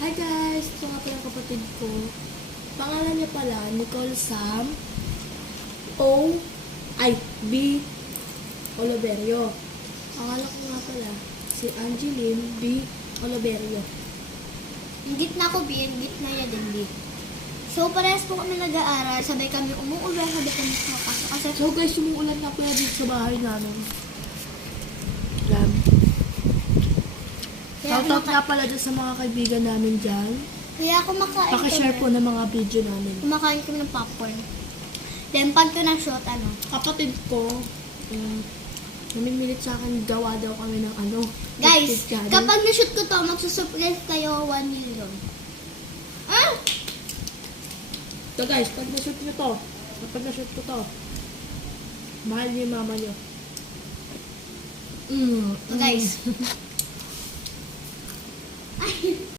Hi guys! Ito nga pala ang kapatid ko. Pangalan niya pala, Nicole Sam B. Oliverio. Pangalan ko nga pala, si Angeline B. Oliverio. Yung gitna ko, B. Yung gitna niya din, B. So, parehas po kami nag-aaral. Sabay kami umuulan, sabay kami pumapasok. Kasi, So guys, umuulan nga pala dito sa bahay namin. Alam. Shoutout nga pala dyan sa mga kaibigan namin dyan. Kaya kumakain Pakishare po ng mga video namin. Kumakain kami ng popcorn. Then, pag ko na-shot, Kapatid ko, namimilit sa akin, gawa daw kami ng Guys, Gifted Garden. kapag na-shoot ko to, magsusurprise kayo 1 million. Ah! So guys, pag na-shoot nyo to, kapag na-shoot ko to, mahal niyo yung mama nyo. Guys.